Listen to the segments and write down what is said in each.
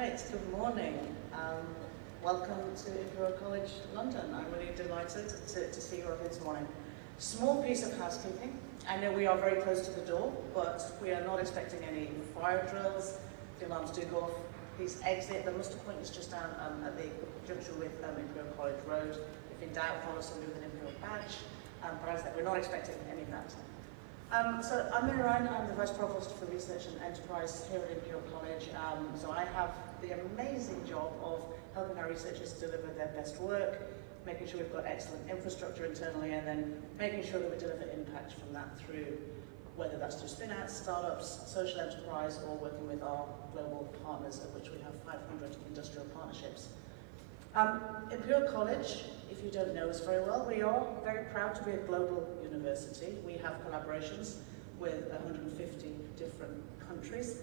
Right, good morning. Welcome to Imperial College London. I'm really delighted to see you all here this morning. Small piece of housekeeping. I know we are very close to the door, but we are not expecting any fire drills. The alarms do go off. Please exit. The muster point is just down at the junction with Imperial College Road. If in doubt, follow somebody with an Imperial badge. But as I said, we're not expecting any of that. So I'm Mary Ryan, I'm the Vice Provost for Research and Enterprise here at Imperial College. So I have the amazing job of helping our researchers deliver their best work, making sure we've got excellent infrastructure internally, and then making sure that we deliver impact from that through, whether that's through spin-outs, startups, social enterprise, or working with our global partners, of which we have 500 industrial partnerships. Imperial College, if you don't know us very well, we are very proud to be a global university. We have collaborations with 150 different countries,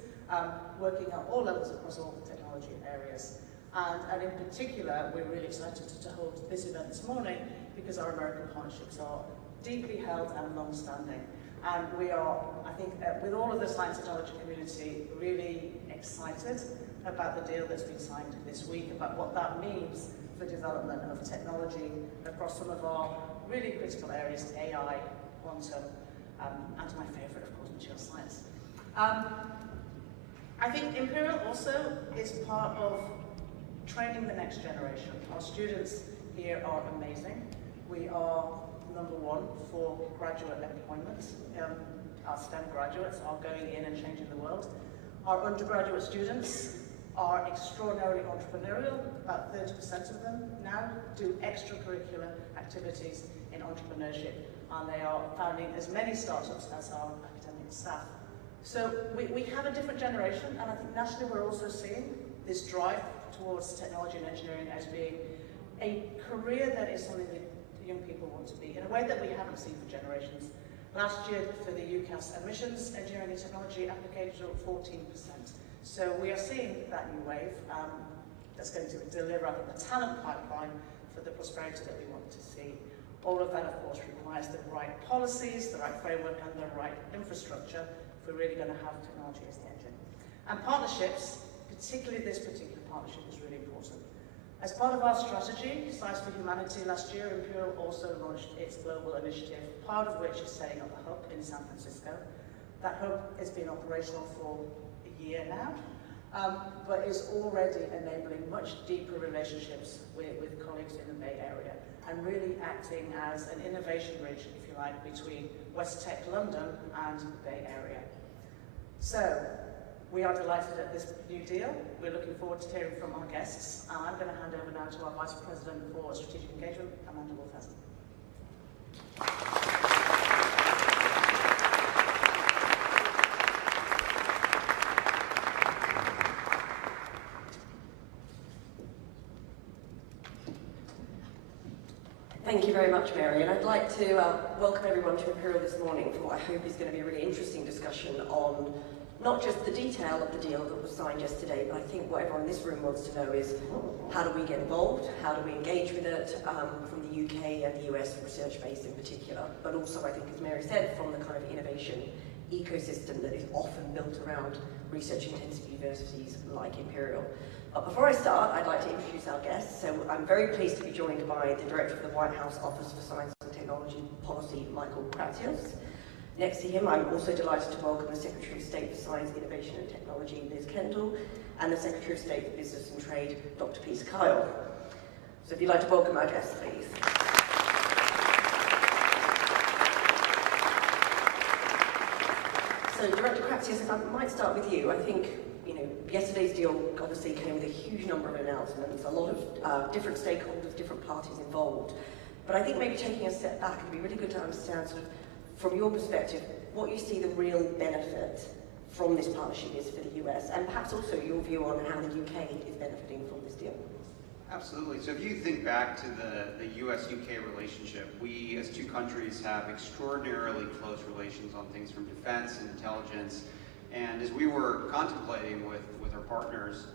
working at all levels across all technology areas. And in particular, we're really excited to hold this event this morning because our American partnerships are deeply held and long-standing. And we are, I think, with all of the science and technology community, really excited about the deal that's been signed this week, about what that means for development of technology across some of our really critical areas, AI, quantum, and my favourite, of course, material science. I think Imperial also is part of training the next generation. Our students here are amazing. We are #1 for graduate employment. Our STEM graduates are going in and changing the world. Our undergraduate students are extraordinarily entrepreneurial. About 30% of them now do extracurricular activities in entrepreneurship, and they are founding as many startups as our academic staff. So we have a different generation, and I think nationally we're also seeing this drive towards technology and engineering as being a career that is something that young people want to be, in a way that we haven't seen for generations. Last year, for the UCAS admissions, engineering and technology applications were up 14%. So we are seeing that new wave that's going to deliver the talent pipeline for the prosperity that we want to see. All of that, of course, requires the right policies, the right framework, and the right infrastructure if we're really going to have technology as the engine. And partnerships, particularly this particular partnership, is really important. As part of our strategy, Science for Humanity, last year, Imperial also launched its global initiative, part of which is setting up a hub in San Francisco. That hub has been operational for a year now, but is already enabling much deeper relationships with colleagues in the Bay Area, and really acting as an innovation bridge, if you like, between West Tech London and the Bay Area. So, we are delighted at this new deal. We're looking forward to hearing from our guests. And I'm going to hand over now to our Vice President for Strategic Engagement, Amanda Wolfhausen. Thank you very much, Mary, and I'd like to welcome everyone to Imperial this morning for what I hope is going to be a really interesting discussion on not just the detail of the deal that was signed yesterday, but I think what everyone in this room wants to know is how do we get involved, how do we engage with it from the UK and the US research base in particular, but also I think, as Mary said, from the kind of innovation ecosystem that is often built around research-intensive universities like Imperial. But before I start, I'd like to introduce our guests. So I'm very pleased to be joined by the Director of the White House Office for Science and Technology Policy, Michael Kratsios. Next to him, I'm also delighted to welcome the Secretary of State for Science, Innovation and Technology, Liz Kendall, and the Secretary of State for Business and Trade, Dr. Peter Kyle. So if you'd like to welcome our guests, please. So Director Kratsios, if I might start with you, I think yesterday's deal obviously came with a huge number of announcements, a lot of different stakeholders, different parties involved. But I think maybe taking a step back, it'd be really good to understand sort of from your perspective, what you see the real benefit from this partnership is for the US, and perhaps also your view on how the UK is benefiting from this deal. Absolutely. So if you think back to the US-UK relationship, we as two countries have extraordinarily close relations on things from defense and intelligence. And as we were contemplating with our partners,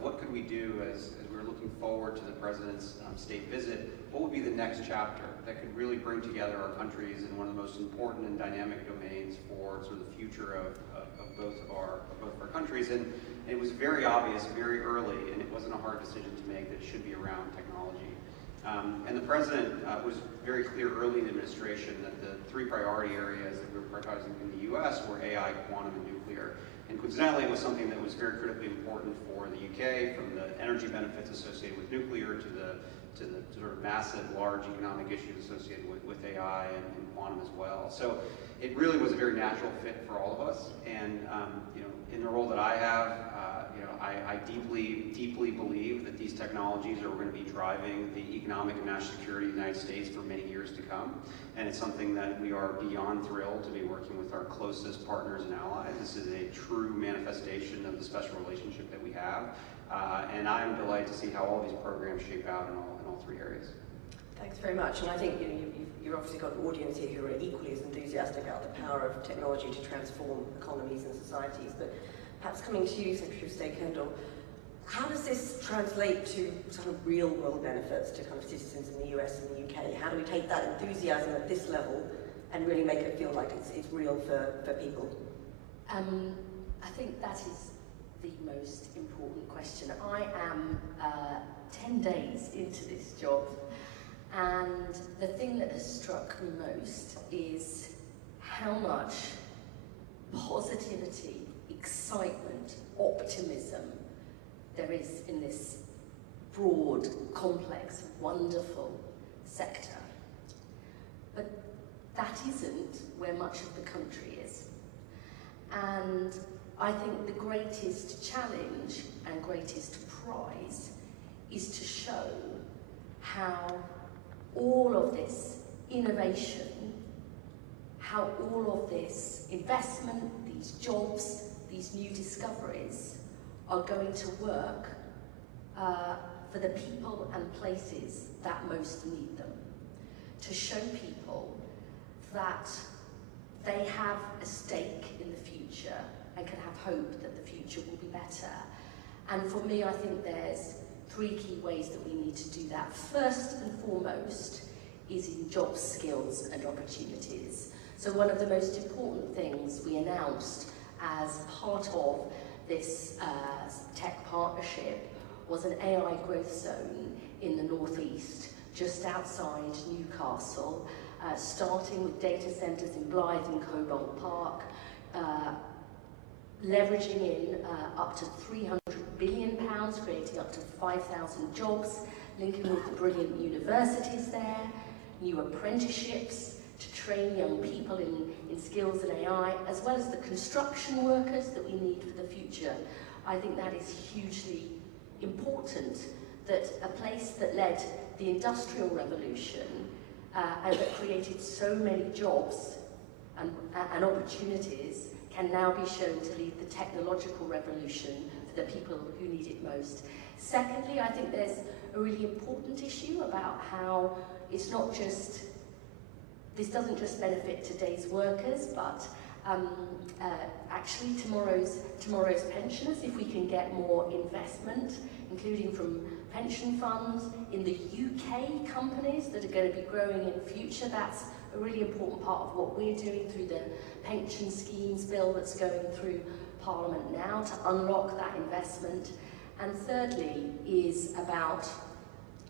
what could we do as we were looking forward to the President's state visit, what would be the next chapter that could really bring together our countries in one of the most important and dynamic domains for sort of the future of both of our countries. And it was very obvious very early, and it wasn't a hard decision to make, that it should be around technology. And the president was very clear early in the administration that the 3 priority areas that we were prioritizing in the US were AI, quantum, and nuclear. And coincidentally, it was something that was very critically important for the UK, from the energy benefits associated with nuclear to the sort of massive, large economic issues associated with AI and quantum as well. So it really was a very natural fit for all of us. And in the role that I have, I deeply believe that these technologies are going to be driving the economic and national security of the United States for many years to come. And it's something that we are beyond thrilled to be working with our closest partners and allies. This is a true manifestation of the special relationship that we have. And I'm delighted to see how all these programs shape out in all 3 areas. Thanks very much. And I think you've obviously got an audience here who are equally as enthusiastic about the power of technology to transform economies and societies. But perhaps coming to you, Secretary of State Kendall, how does this translate to sort of real world benefits to kind of citizens in the US and the UK? How do we take that enthusiasm at this level and really make it feel like it's real for people? I think that is the most important question. I am 10 days into this job, and the thing that has struck me most is how much positivity, excitement, optimism there is in this broad, complex, wonderful sector. But that isn't where much of the country is. And I think the greatest challenge and greatest prize is to show how all of this innovation, how all of this investment, these jobs, these new discoveries are going to work for the people and places that most need them. To show people that they have a stake in the future and can have hope that the future will be better. And for me, I think there's 3 key ways that we need to do that. First and foremost is in job skills and opportunities. So one of the most important things we announced as part of this tech partnership was an AI growth zone in the northeast, just outside Newcastle, starting with data centres in Blythe and Cobalt Park, leveraging in up to £300 billion, creating up to 5,000 jobs, linking with the brilliant universities there, new apprenticeships to train young people in skills in AI, as well as the construction workers that we need for the future. I think that is hugely important, that a place that led the Industrial Revolution and that created so many jobs and opportunities can now be shown to lead the technological revolution for the people who need it most. Secondly, I think there's a really important issue about how it's not just, this doesn't just benefit today's workers, but actually tomorrow's pensioners, if we can get more investment, including from pension funds in the UK companies that are going to be growing in future. That's a really important part of what we're doing through the pension schemes bill that's going through Parliament now to unlock that investment. And thirdly is about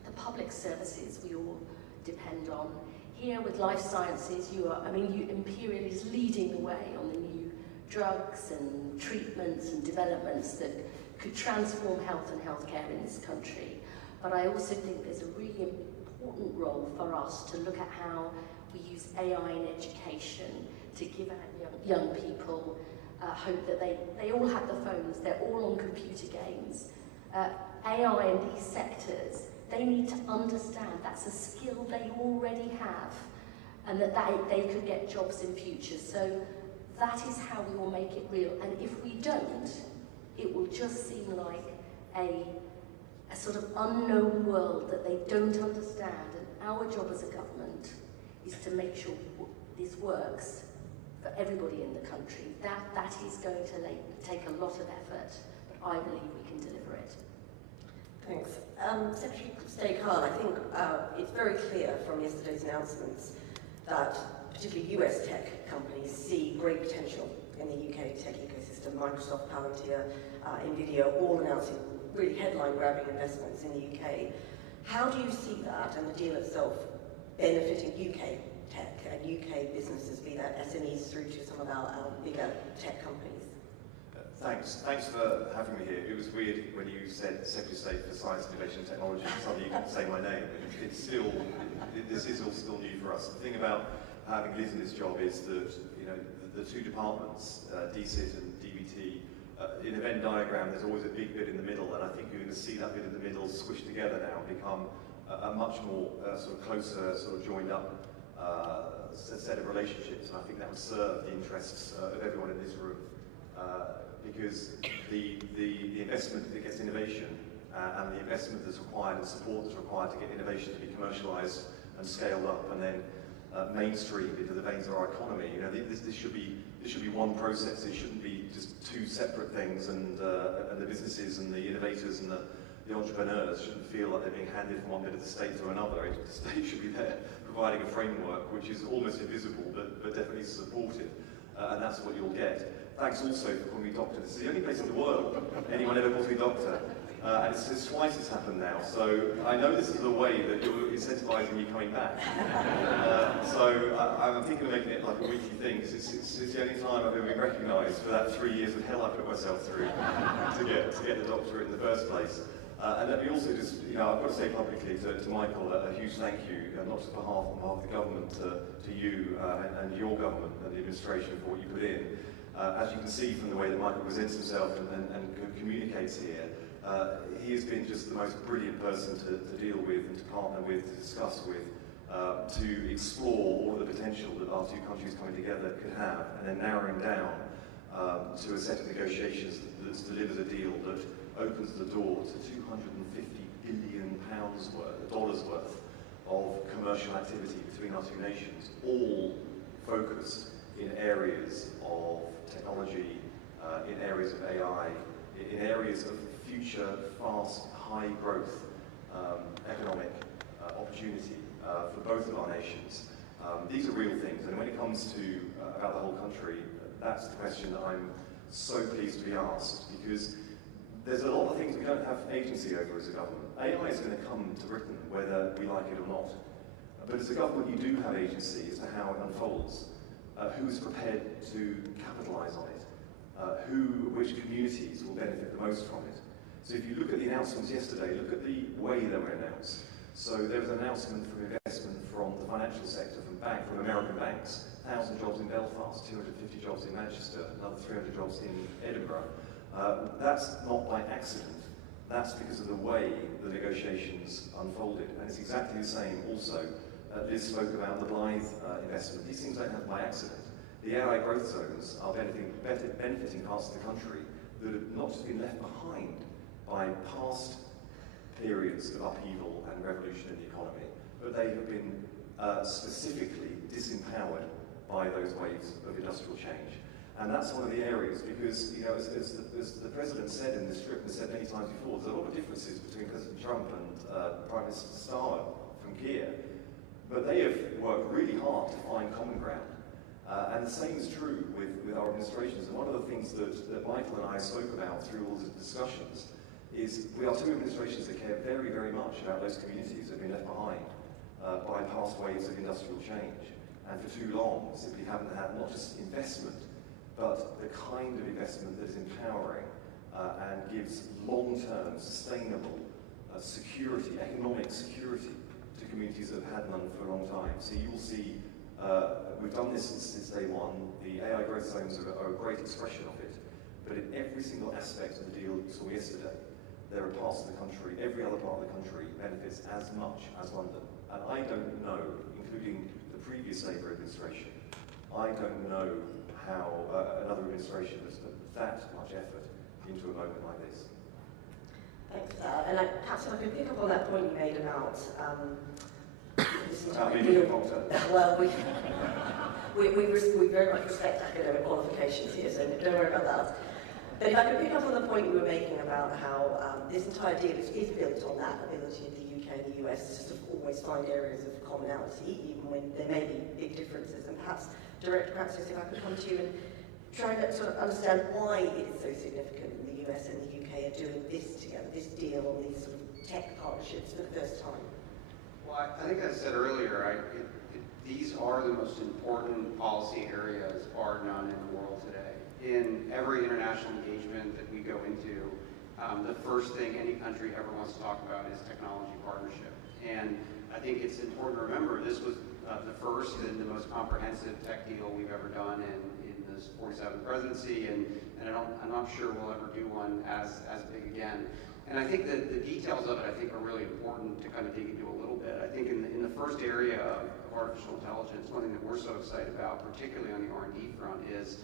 the public services we all depend on. Here with life sciences, Imperial is leading the way on the new drugs and treatments and developments that could transform health and healthcare in this country. But I also think there's a really important role for us to look at how we use AI in education to give our young people hope that they all have the phones, they're all on computer games. AI in these sectors, they need to understand that's a skill they already have and that they could get jobs in future. So that is how we will make it real. And if we don't, it will just seem like a sort of unknown world that they don't understand. And our job as a government is to make sure this works for everybody in the country. That is going to take a lot of effort, but I believe we can deliver it. Thanks. Secretary of State Khan, I think it's very clear from yesterday's announcements that particularly US tech companies see great potential in the UK tech ecosystem. to Microsoft, Palantir, Nvidia, all announcing really headline-grabbing investments in the UK. How do you see that and the deal itself benefiting UK tech and UK businesses, be that SMEs through to some of our bigger tech companies? Thanks for having me here. It was weird when you said Secretary of State for Science, Innovation and Technology, suddenly you didn't say my name. It's still, this is all still new for us. The thing about having lived in this job is that, you know, the two departments, DCIT and DBT, in a Venn diagram there's always a big bit in the middle, and I think you're going to see that bit in the middle squished together now, become a much more sort of closer, sort of joined up set of relationships, and I think that would serve the interests of everyone in this room. Because the investment that gets innovation and the investment that's required and support that's required to get innovation to be commercialised and scaled up and then mainstreamed into the veins of our economy, you know, this should be one process. It shouldn't be just two separate things, and the businesses and the innovators and the entrepreneurs shouldn't feel like they're being handed from one bit of the state to another. The state should be there providing a framework which is almost invisible but definitely supportive, and that's what you'll get. Thanks also for calling me doctor. This is the only place in the world anyone ever calls me doctor. And it's twice it's happened now. So I know this is the way that you're incentivising me coming back. I'm thinking of making it like a weekly thing, because it's the only time I've ever been recognised for that 3 years of hell I put myself through to get the doctorate in the first place. And let me also just, you know, I've got to say publicly to Michael a huge thank you, not just on behalf of the government, to you and your government and the administration for what you put in. As you can see from the way that Michael presents himself and communicates here, he has been just the most brilliant person to deal with and to partner with, to discuss with, to explore all of the potential that our two countries coming together could have, and then narrowing down to a set of negotiations that delivers a deal that opens the door to $250 billion worth of commercial activity between our two nations, all focused in areas of technology, in areas of AI, in areas of future, fast, high growth economic opportunity for both of our nations. These are real things, and when it comes to about the whole country, that's the question that I'm so pleased to be asked, because there's a lot of things we don't have agency over as a government. AI is going to come to Britain whether we like it or not, but as a government you do have agency as to how it unfolds. Who's prepared to capitalise on it? Which communities will benefit the most from it? So if you look at the announcements yesterday, look at the way they were announced. So there was an announcement for investment from the financial sector, from American banks, 1,000 jobs in Belfast, 250 jobs in Manchester, another 300 jobs in Edinburgh. That's not by accident. That's because of the way the negotiations unfolded. And it's exactly the same also. Liz spoke about the Blythe investment. These things don't happen by accident. The AI growth zones are benefiting parts of the country that have not just been left behind by past periods of upheaval and revolution in the economy, but they have been specifically disempowered by those waves of industrial change. And that's one of the areas, because, you know, as the President said in this script and said many times before, there's a lot of differences between President Trump and Prime Minister Starr from Kia. But they have worked really hard to find common ground. And the same is true with our administrations. And one of the things that Michael and I spoke about through all the discussions is we are two administrations that care very, very much about those communities that have been left behind by past waves of industrial change. And for too long, simply haven't had not just investment, but the kind of investment that is empowering and gives long-term, sustainable security, economic security, to communities that have had none for a long time. So you will see, we've done this since day one. The AI growth zones are a great expression of it. But in every single aspect of the deal you saw yesterday, there are parts of the country, every other part of the country benefits as much as London. And I don't know, including the previous Labour administration, I don't know how another administration has put that much effort into a moment like this. Thanks for that. And perhaps if I could pick up on that point you made about well, we very much respect academic qualifications here, so don't worry about that. But if I could pick up on the point you were making about how this entire deal is built on that ability of the UK and the US to sort of always find areas of commonality, even when there may be big differences. And perhaps, Director Kratsios, if I could come to you and trying to sort of understand why it is so significant that the US and the UK are doing this together, this deal, these sort of tech partnerships for the first time. Well, I think as I said earlier, these are the most important policy areas, bar none, in the world today. In every international engagement that we go into, the first thing any country ever wants to talk about is technology partnership. And I think it's important to remember this was the first and the most comprehensive tech deal we've ever done in this 47th presidency, and I'm not sure we'll ever do one as big again. And I think that the details of it, I think, are really important to kind of dig into a little bit. I think in the first area of artificial intelligence, one thing that we're so excited about, particularly on the R&D front, is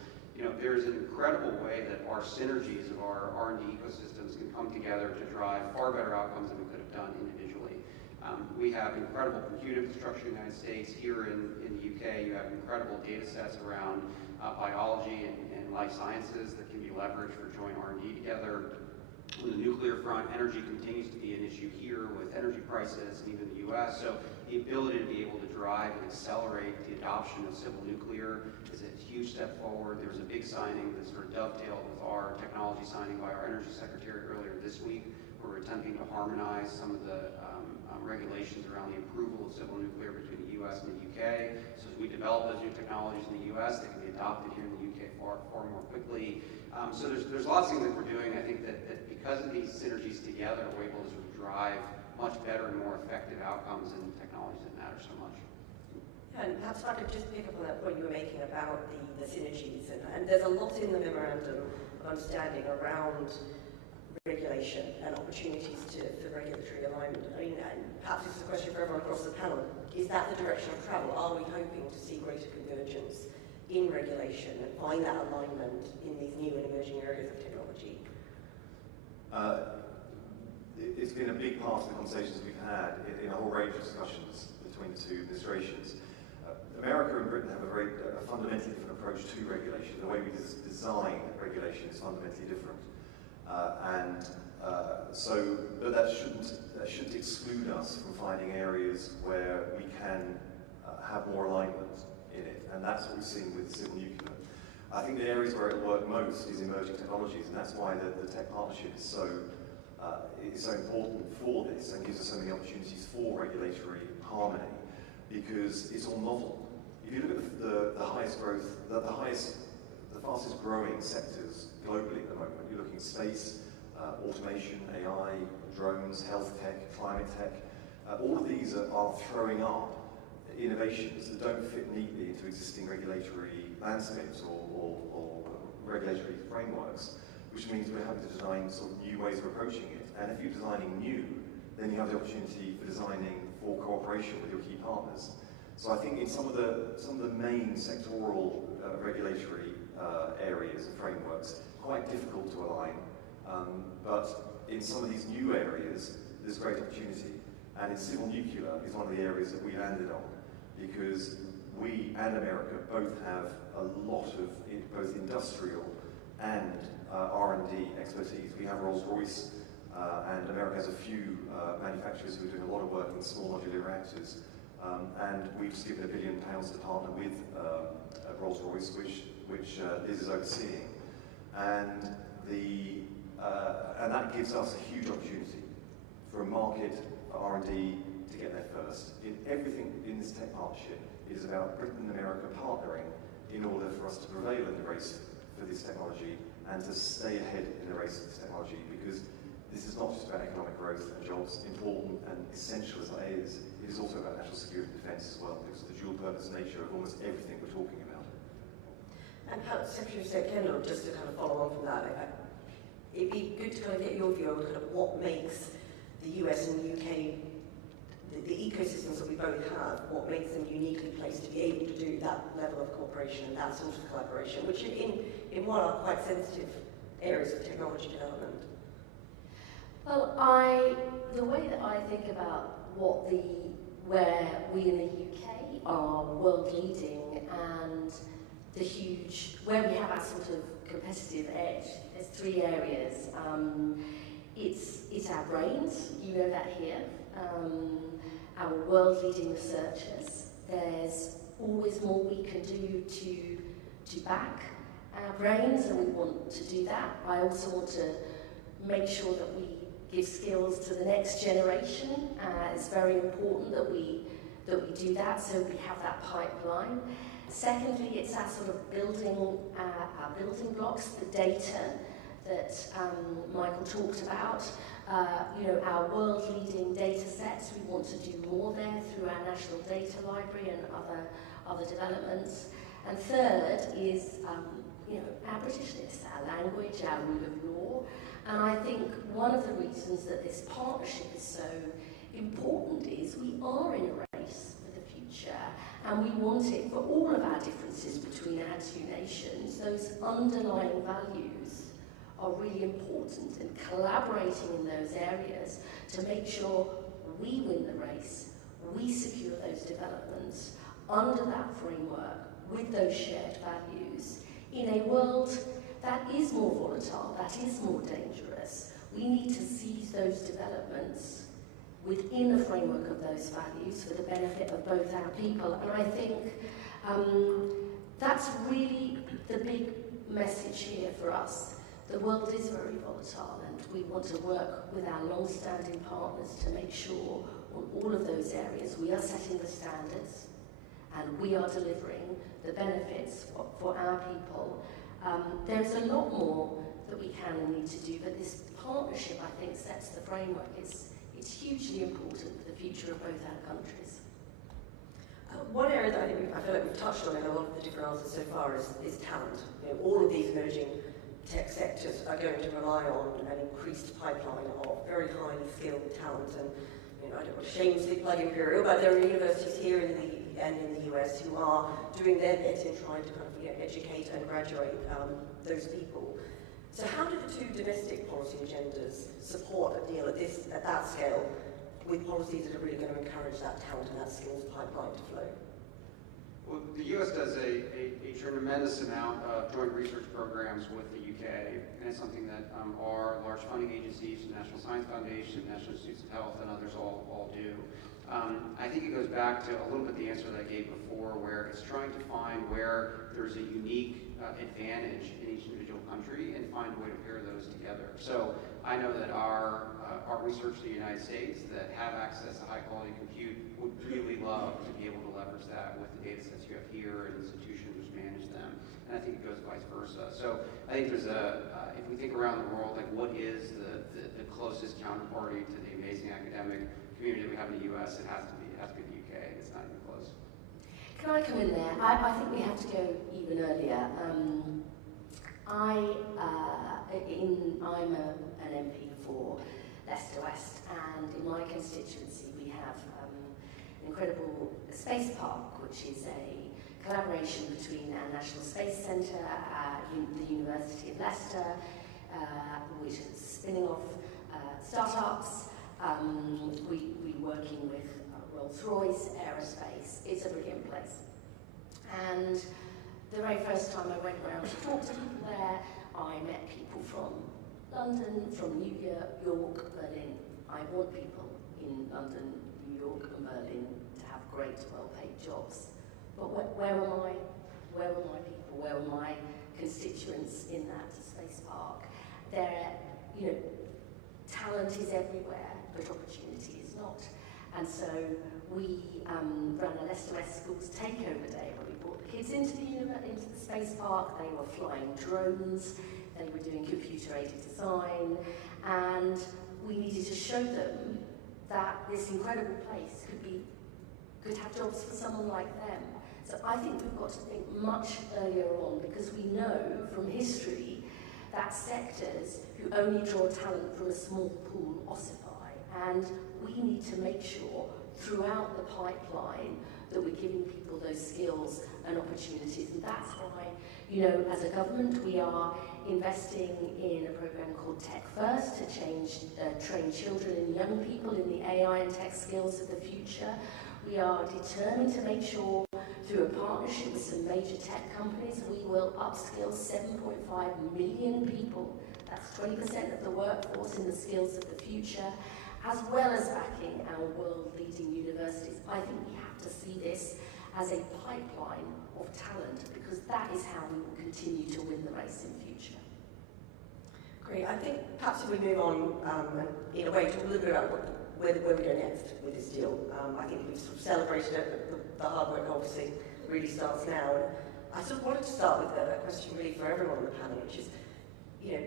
there's an incredible way that our synergies of our R&D ecosystems can come together to drive far better outcomes than we could have done individually. We have incredible compute infrastructure in the United States. Here in the UK, you have incredible data sets around biology and life sciences that can be leveraged for joint R&D together. On the nuclear front, energy continues to be an issue here with energy prices and even the US. So the ability to be able to drive and accelerate the adoption of civil nuclear is a huge step forward. There was a big signing that sort of dovetailed with our technology signing by our energy secretary earlier this week. We're attempting to harmonize some of the regulations around the approval of civil nuclear between the US and the UK. So as we develop those new technologies in the US, they can be adopted here in the UK far more quickly. So there's lots of things that we're doing. I think that because of these synergies together, we're able to sort of drive much better and more effective outcomes in technologies that matter so much. And perhaps if I could just pick up on that point you were making about the synergies, and there's a lot in the memorandum of understanding around regulation and opportunities for regulatory alignment. I mean, and perhaps this is a question for everyone across the panel. Is that the direction of travel? Are we hoping to see greater convergence in regulation and find that alignment in these new and emerging areas of technology? It's been a big part of the conversations we've had in a whole range of discussions between the two administrations. America and Britain have a fundamentally different approach to regulation. The way we design regulation is fundamentally different. But that shouldn't exclude us from finding areas where we can have more alignment in it, and that's what we've seen with civil nuclear. I think the areas where it will work most is emerging technologies, and that's why the tech partnership is so important for this and gives us so many opportunities for regulatory harmony, because it's all novel. If you look at the highest growth, the fastest growing sectors globally at the moment, you're looking at space, automation, AI, drones, health tech, climate tech. All of these are throwing up innovations that don't fit neatly into existing regulatory landscapes or regulatory frameworks, which means we're having to design sort of new ways of approaching it. And if you're designing new, then you have the opportunity for designing for cooperation with your key partners. So I think in some of the main sectoral regulatory areas and frameworks, quite difficult to align. But in some of these new areas, there's great opportunity. And in civil nuclear is one of the areas that we landed on, because we and America both have a lot of both industrial and R&D expertise. We have Rolls-Royce, and America has a few manufacturers who are doing a lot of work in small modular reactors. And we've just given £1 billion to partner with Rolls-Royce, which Liz is overseeing. And that gives us a huge opportunity for a market, for R&D, to get there first. Everything in this tech partnership is about Britain and America partnering in order for us to prevail in the race for this technology and to stay ahead in the race for this technology, because this is not just about economic growth and jobs, important and essential as that is, it is also about national security and defence as well, because of the dual purpose nature of almost everything we're talking about. And Secretary of State Kendall, just to kind of follow on from that, it'd be good to kind of get your view on kind of what makes the US and the UK, the ecosystems that we both have, what makes them uniquely placed to be able to do that level of cooperation and that sort of collaboration, which in what are quite sensitive areas of technology development. Well, the way that I think about where we in the UK are world leading and where we have our sort of competitive edge, there's 3 areas. It's our brains, you know that here, our world leading researchers. There's always more we can do to back our brains, and we want to do that. I also want to make sure that we give skills to the next generation. It's very important that we do that, so we have that pipeline. Secondly, it's our sort of our building blocks, the data that Michael talked about. Our world-leading data sets. We want to do more there through our National Data Library and other developments. And third is, our Britishness, our language, our rule of law. And I think one of the reasons that this partnership is so important is we are in a race for the future, and we want it for all of our differences between our two nations. Those underlying values are really important, and collaborating in those areas to make sure we win the race, we secure those developments under that framework with those shared values in a world that is more volatile, that is more dangerous. We need to seize those developments within the framework of those values for the benefit of both our people. And I think that's really the big message here for us. The world is very volatile, and we want to work with our long-standing partners to make sure on all of those areas we are setting the standards and we are delivering the benefits for our people. There's a lot more that we can and need to do, but this partnership, I think, sets the framework. It's hugely important for the future of both our countries. One area that I feel like we've touched on in a lot of the different answers so far is talent. All of these emerging tech sectors are going to rely on an increased pipeline of very highly skilled talent. And I don't want to shamelessly plug Imperial, but there are universities here in the US who are doing their bit in trying to kind of educate and graduate those people. So how do the two domestic policy agendas support a deal at that scale with policies that are really going to encourage that talent and that skills pipeline to flow? Well, the U.S. does a tremendous amount of joint research programs with the UK, and it's something that our large funding agencies, the National Science Foundation, National Institutes of Health, and others all do. I think it goes back to a little bit the answer that I gave before, where it's trying to find where there's a unique advantage in each individual country and find a way to pair those together. So I know that our research in the United States that have access to high quality compute would really love to be able to leverage that with the data sets you have here and institutions which manage them. And I think it goes vice versa. So I think there's if we think around the world, like what is the closest counterparty to the amazing academic community that we have in the US, it has to be the UK. It's not even close. Can I come in there? I think we have to go even earlier. I'm an MP for Leicester West, and in my constituency we have an incredible space park, which is a collaboration between our National Space Centre, the University of Leicester, which is spinning off startups. We're working with Rolls-Royce, Aerospace. It's a brilliant place. And the very first time I went around to talk to people there, I met people from London, from New York, Berlin. I want people in London, New York, and Berlin to have great, well-paid jobs. But where are my people? Where are my constituents in that space park? Talent is everywhere, but opportunity is not. And so we ran a Leicester West Schools Takeover Day where we brought the kids into the space park. They were flying drones, they were doing computer-aided design, and we needed to show them that this incredible place could have jobs for someone like them. So I think we've got to think much earlier on, because we know from history that sectors who only draw talent from a small pool ossify, and we need to make sure throughout the pipeline that we're giving people those skills and opportunities. And that's why, as a government, we are investing in a program called Tech First to train children and young people in the AI and tech skills of the future. We are determined to make sure, through a partnership with some major tech companies, we will upskill 7.5 million people. That's 20% of the workforce in the skills of the future, as well as backing our world-leading universities. I think we have to see this as a pipeline of talent, because that is how we will continue to win the race in future. Great. I think perhaps if we move on and in a way talk a little bit about where we go next with this deal. I think we've sort of celebrated it, but the hard work obviously really starts now. And I sort of wanted to start with a question really for everyone on the panel, which is, you know,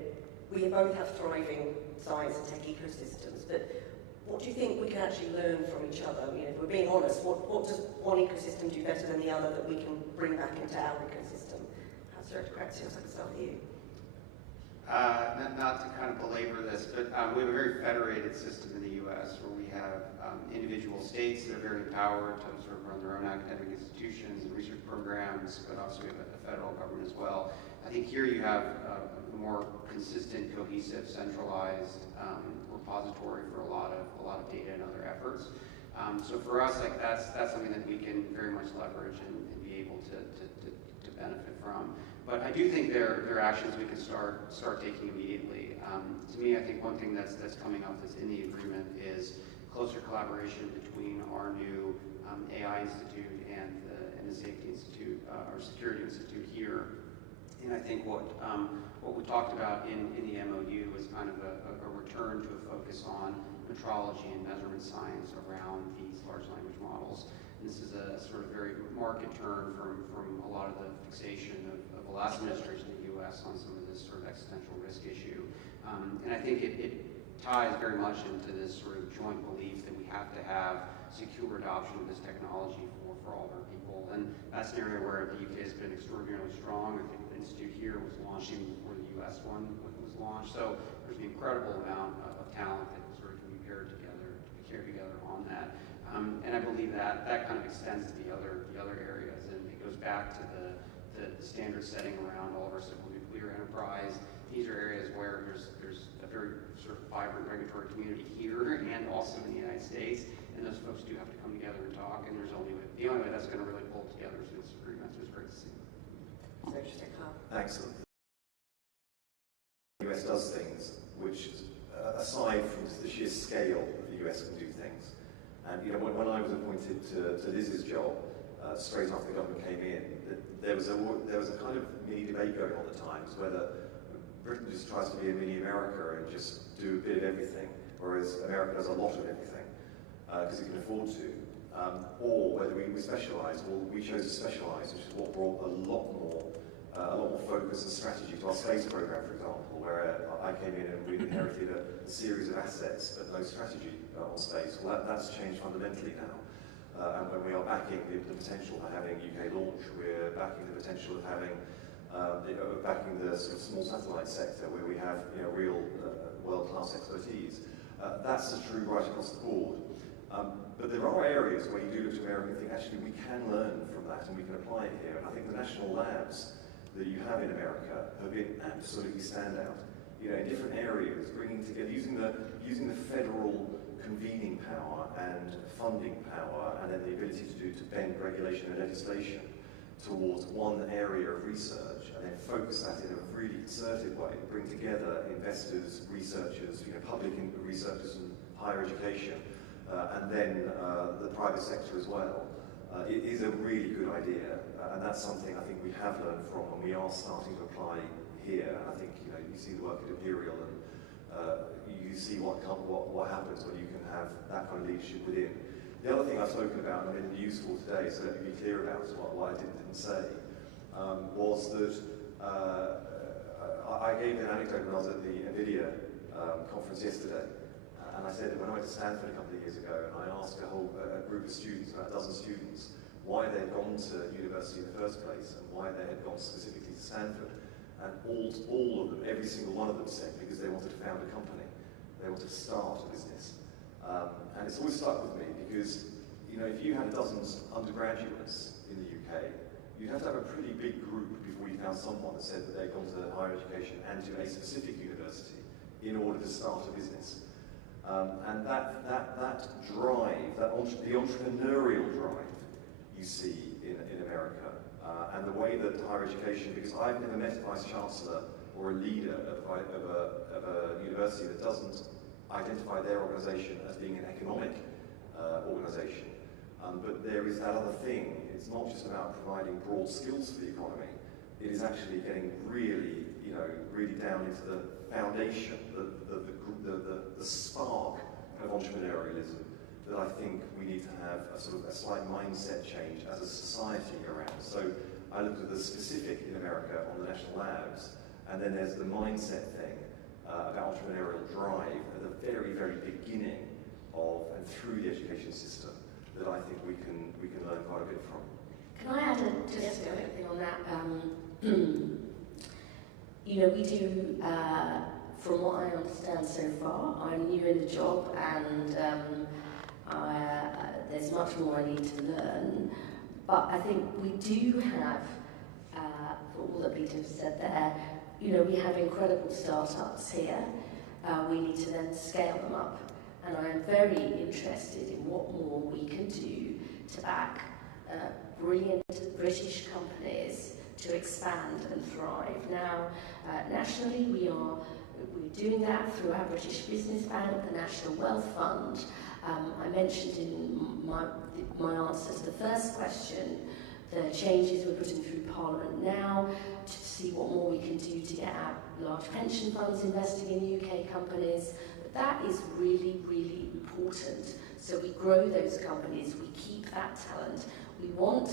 we both have thriving science and tech ecosystems, but what do you think we can actually learn from each other? You know, if we're being honest, what does one ecosystem do better than the other that we can bring back into our ecosystem? Perhaps Director Kratsios, I can start with you. Not to kind of belabor this, but we have a very federated system in the U.S. where we have individual states that are very empowered to sort of run their own academic institutions and research programs, but also we have a federal government as well. I think here you have a more consistent, cohesive, centralized repository for a lot of data and other efforts. So for us, like that's something that we can very much leverage and be able to benefit from. But I do think there are actions we can start taking immediately. To me, I think one thing that's coming up that's in the agreement is closer collaboration between our new AI Institute and the Safety Institute, or Security Institute here. And I think what we talked about in the MOU is kind of a return to a focus on metrology and measurement science around these large language models. And this is a sort of very marked turn from a lot of the fixation of the last administration in the U.S. on some of this sort of existential risk issue. And I think it ties very much into this sort of joint belief that we have to have secure adoption of this technology for all of our people. And that's an area where the UK has been extraordinarily strong. I think the Institute here was launched even before the US one was launched. So there's an incredible amount of talent that sort of can be paired together on that. And I believe that kind of extends to the other areas, and it goes back to the standard setting around all of our civil nuclear enterprise. These are areas where there's a very sort of vibrant regulatory community here and also in the United States, and those folks do have to come together and talk, and the only way that's going to really pull together is this agreement. So it's great to see. So interesting, Carl. Thanks. The US does things which, aside from the sheer scale that the US can do things. And you know, when I was appointed to Liz's job, straight after the government came in, there was a kind of mini debate going on at times whether Britain just tries to be a mini America and just do a bit of everything, whereas America does a lot of everything because it can afford to, or whether we specialise. Well, we chose to specialise, which is what brought a lot more focus and strategy to our space program, for example, where I came in and we inherited a series of assets but no strategy on space. Well, that's changed fundamentally now. And when we are backing the potential for having UK launch, we're backing the potential of having backing the sort of small satellite sector where we have real world-class expertise. That's true right across the board. But there are areas where you do look to America and think, actually, we can learn from that and we can apply it here. And I think the national labs that you have in America have been absolutely standout. You know, in different areas, bringing together, using the federal convening power and funding power, and then the ability to bend regulation and legislation towards one area of research, and then focus that in a really concerted way, bring together investors, researchers, public researchers in higher education, and then the private sector as well. It is a really good idea, and that's something I think we have learned from, and we are starting to apply here. And I think you see the work at Imperial, and you see what happens when you can have that kind of leadership within. The other thing I've spoken about, and it's useful today, so let me be clear about what I didn't say, was that I gave an anecdote when I was at the NVIDIA conference yesterday. And I said that when I went to Stanford a couple of years ago, and I asked a group of students, about a dozen students, why they had gone to university in the first place, and why they had gone specifically to Stanford. And all of them, every single one of them said, because they wanted to found a company. They wanted to start a business. And it's always stuck with me, because if you had dozens undergraduates in the UK, you'd have to have a pretty big group before you found someone that said that they'd gone to higher education and to a specific university in order to start a business. And that drive, the entrepreneurial drive you see in America, and the way that higher education, because I've never met a vice chancellor or a leader of a university that doesn't identify their organisation as being an economic organisation, But there is that other thing. It's not just about providing broad skills for the economy. It is actually getting really, really down into the foundation, the spark of entrepreneurialism that I think we need to have a sort of a slight mindset change as a society around. So I looked at the specific in America on the national labs, and then there's the mindset thing about entrepreneurial drive at the very, very beginning of and through the education system that I think we can learn quite a bit from. Can I add just a quick thing on that? We do, from what I understand so far, I'm new in the job and there's much more I need to learn. But I think we do have, for all that Peter said there, we have incredible startups here. We need to then scale them up. And I am very interested in what more we can do to back brilliant British companies to expand and thrive. Now, nationally, we're doing that through our British Business Bank, the National Wealth Fund. I mentioned in my answer to the first question the changes we're putting through Parliament now to see what more we can do to get our large pension funds investing in UK companies. But that is really, really important. So we grow those companies, we keep that talent. We want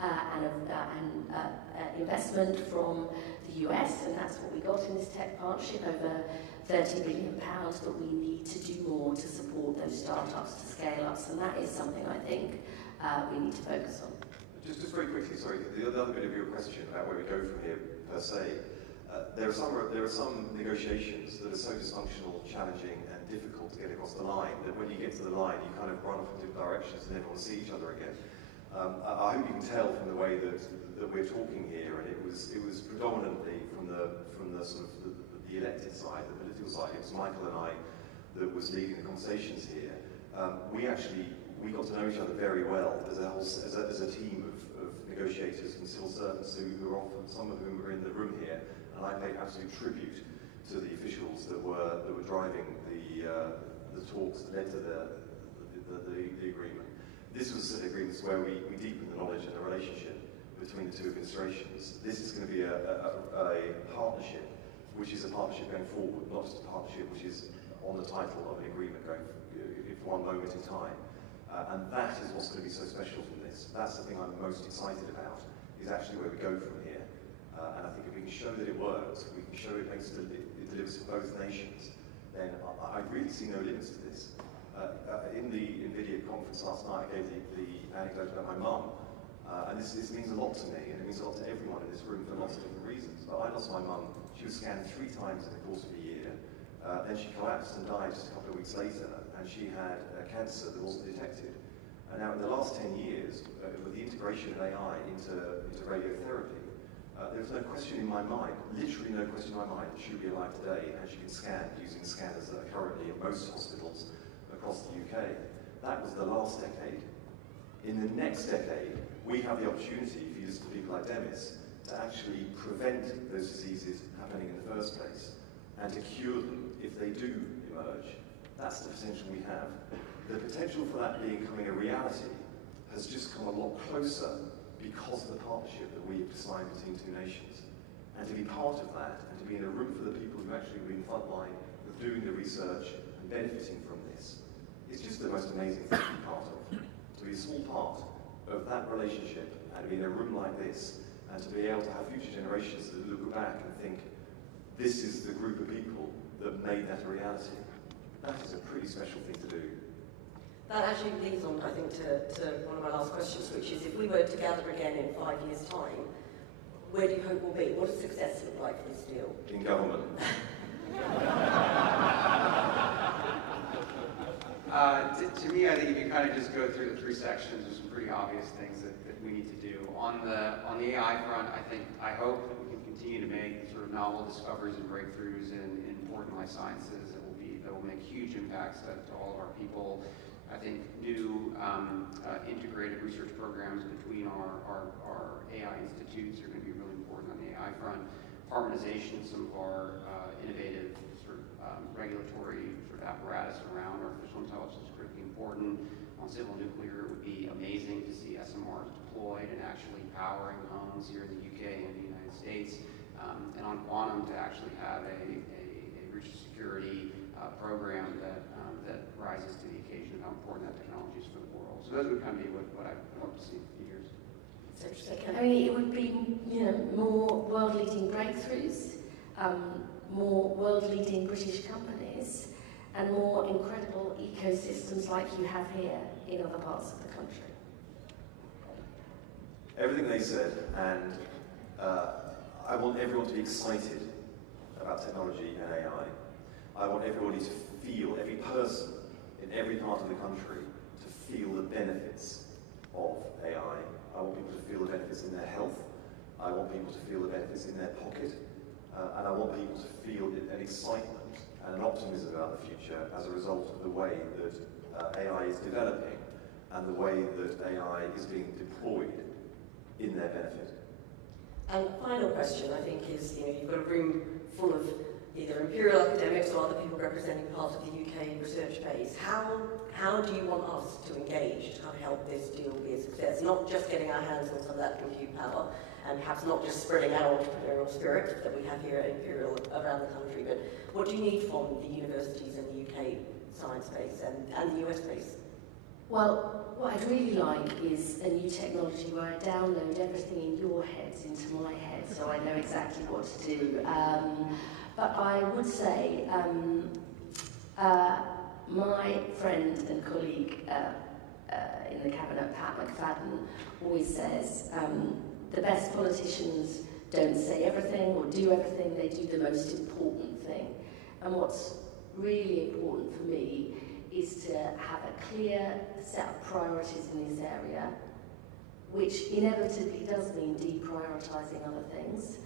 an investment from the US, and that's what we got in this tech partnership, over £30 billion, but we need to do more to support those startups to scale up, and that is something I think we need to focus on. Just very quickly, sorry, the other bit of your question about where we go from here per se, there are some negotiations that are so dysfunctional, challenging and difficult to get across the line that when you get to the line you kind of run off in different directions and never want to see each other again. I hope you can tell from the way that we're talking here, and it was predominantly from the sort of the elected side, the political side. It was Michael and I that was leading the conversations here. We got to know each other very well as a team of negotiators and civil servants who are often, some of whom are in the room here, and I paid absolute tribute to the officials that were driving the talks that led to the agreement. This was a set of agreements where we deepened the knowledge and the relationship between the two administrations. This is going to be a partnership, which is a partnership going forward, not just a partnership which is on the title of an agreement going for one moment in time. And that is what's going to be so special from this. That's the thing I'm most excited about, is actually where we go from here. And I think if we can show that it works, if we can show it delivers for both nations, then I really see no limits to this. In the NVIDIA conference last night, I gave the anecdote about my mum, and this means a lot to me, and it means a lot to everyone in this room for lots of different reasons. But I lost my mum. She was scanned 3 times in the course of a year. Then she collapsed and died just a couple of weeks later, and she had cancer that wasn't detected. And now in the last 10 years, with the integration of AI into radiotherapy, there's no question in my mind, literally no question in my mind, that she'll be alive today, and she can scan using the scanners that are currently in most hospitals across the UK. That was the last decade. In the next decade, we have the opportunity, if you listen to people like Demis, to actually prevent those diseases happening in the first place and to cure them if they do emerge. That's the potential we have. The potential for that becoming a reality has just come a lot closer because of the partnership that we've designed between two nations. And to be part of that, and to be in a room for the people who've actually been frontline of doing the research and benefiting from this, it's just the most amazing thing to be part of. To be a small part of that relationship and to be in a room like this and to be able to have future generations that look back and think, this is the group of people that made that a reality. That is a pretty special thing to do. That actually leads on, I think, to one of my last questions, which is if we were to gather again in 5 years' time, where do you hope we'll be? What does success look like for this deal? In government. To me, I think if you kind of just go through the 3 sections, there's some pretty obvious things that we need to do. On the AI front, I hope that we can continue to make sort of novel discoveries and breakthroughs in important life sciences that will make huge impacts to all of our people. I think new integrated research programs between our AI institutes are going to be really important on the AI front. Harmonization of some of our innovative sort of regulatory sort of apparatus around artificial intelligence is critically important. On civil nuclear, it would be amazing to see SMRs deployed and actually powering homes here in the UK and the United States. And on quantum, to actually have a rich security program that rises to the occasion of how important that technology is for the world. So those would kind of be what I hope to see in a few years. I mean, it would be, more world-leading breakthroughs, more world-leading British companies, and more incredible ecosystems like you have here in other parts of the country. Everything they said, and I want everyone to be excited about technology and AI. I want everybody to feel, every person in every part of the country, to feel the benefits of AI. I want people to feel the benefits in their health. I want people to feel the benefits in their pocket. And I want people to feel an excitement and an optimism about the future as a result of the way that AI is developing and the way that AI is being deployed in their benefit. And final question, I think, is, you've got a room full of either imperial academics or other people representing part of the UK research base. How do you want us to engage to kind of help this deal be a success? Not just getting our hands on some of that compute power, and perhaps not just spreading our entrepreneurial spirit that we have here at Imperial around the country, but what do you need from the universities in the UK science base and the US base? Well, what I'd really like is a new technology where I download everything in your heads into my head so I know exactly what to do. But I would say my friend and colleague in the Cabinet, Pat McFadden, always says the best politicians don't say everything or do everything, they do the most important thing. And what's really important for me is to have a clear set of priorities in this area, which inevitably does mean deprioritising other things,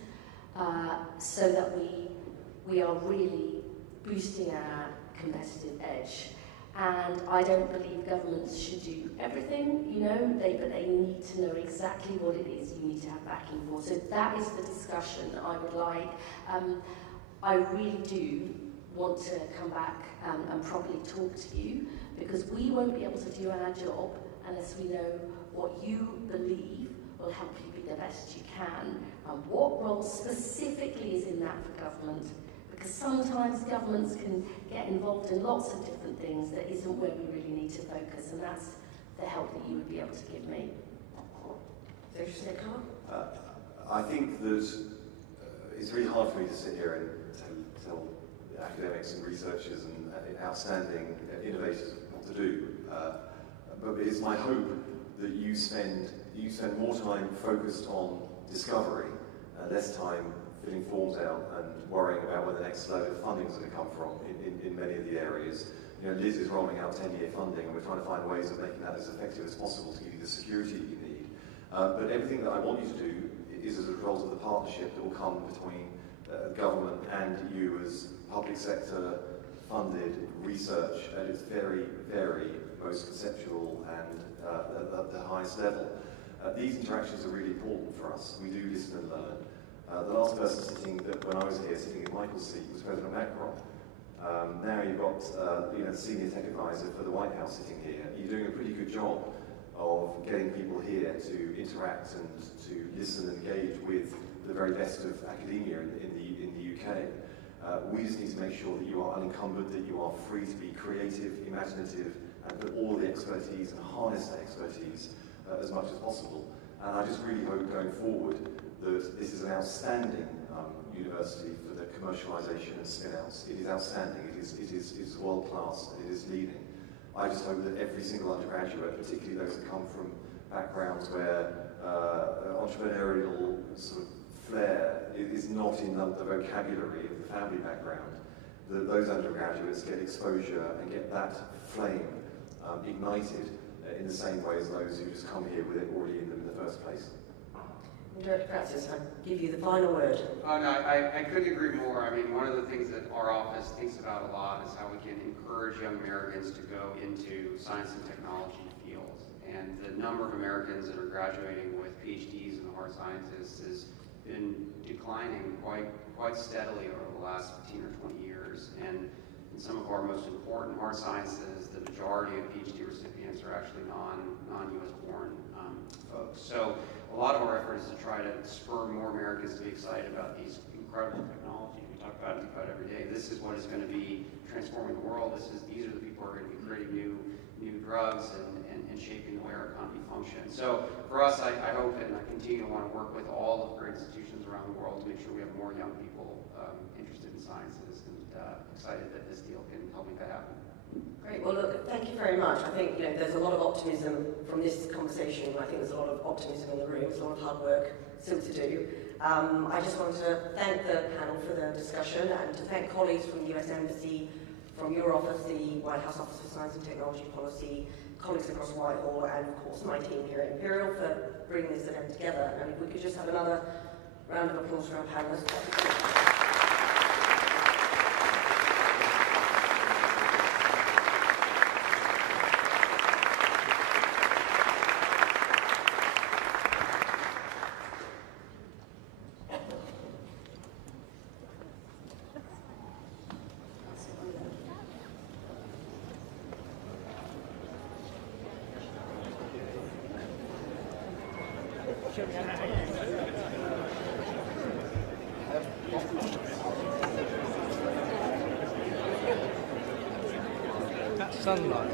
so that we are really boosting our competitive edge. And I don't believe governments should do everything, but they need to know exactly what it is you need to have backing for. So that is the discussion I would like. I really do want to come back and properly talk to you, because we won't be able to do our job unless we know what you believe will help you be the best you can, and what role specifically is in that for government. Because sometimes governments can get involved in lots of different things that isn't where we really need to focus, and that's the help that you would be able to give me. So, Carl? I think that it's really hard for me to sit here and tell academics and researchers and outstanding innovators what to do. But it's my hope that you spend more time focused on discovery, less time filling forms out and worrying about where the next load of funding is going to come from in many of the areas. Liz is rolling out 10-year funding, and we're trying to find ways of making that as effective as possible to give you the security that you need. But everything that I want you to do is as a result of the partnership that will come between government and you as public sector funded research at its very, very most conceptual and at the highest level. These interactions are really important for us. We do listen and learn. The last person when I was here, sitting in Michael's seat, was President Macron. Now you've got the senior tech advisor for the White House sitting here. You're doing a pretty good job of getting people here to interact and to listen and engage with the very best of academia in the UK. We just need to make sure that you are unencumbered, that you are free to be creative, imaginative, and put all the expertise and harness that expertise as much as possible. And I just really hope going forward that this is an outstanding university for the commercialisation and spin-outs. It is outstanding, it is world-class, and it is leading. I just hope that every single undergraduate, particularly those that come from backgrounds where entrepreneurial sort of flair is not in the vocabulary of the family background, that those undergraduates get exposure and get that flame ignited in the same way as those who just come here with it already in them in the first place. Director Kratsios, I give you the final word. Oh, no, I couldn't agree more. I mean, one of the things that our office thinks about a lot is how we can encourage young Americans to go into science and technology fields. And the number of Americans that are graduating with PhDs in the hard sciences has been declining quite steadily over the last 15 or 20 years. years. And in some of our most important hard sciences, the majority of PhD recipients are actually non-US born folks. So a lot of our effort is to try to spur more Americans to be excited about these incredible technologies we talk about and think about every day. This is what is going to be transforming the world. These are the people who are going to be creating new drugs and shaping the way our economy functions. So for us, I hope and I continue to want to work with all of the great institutions around the world to make sure we have more young people interested in sciences, and excited that this deal can help make that happen. Great. Well, look, thank you very much. I think there's a lot of optimism from this conversation. I think there's a lot of optimism in the room. There's a lot of hard work still to do. I just want to thank the panel for the discussion and to thank colleagues from the US Embassy, from your office, the White House Office for Science and Technology Policy, colleagues across Whitehall, and of course my team here at Imperial for bringing this event together. And if we could just have another round of applause for our panelists. That'd be great. That's sunlight.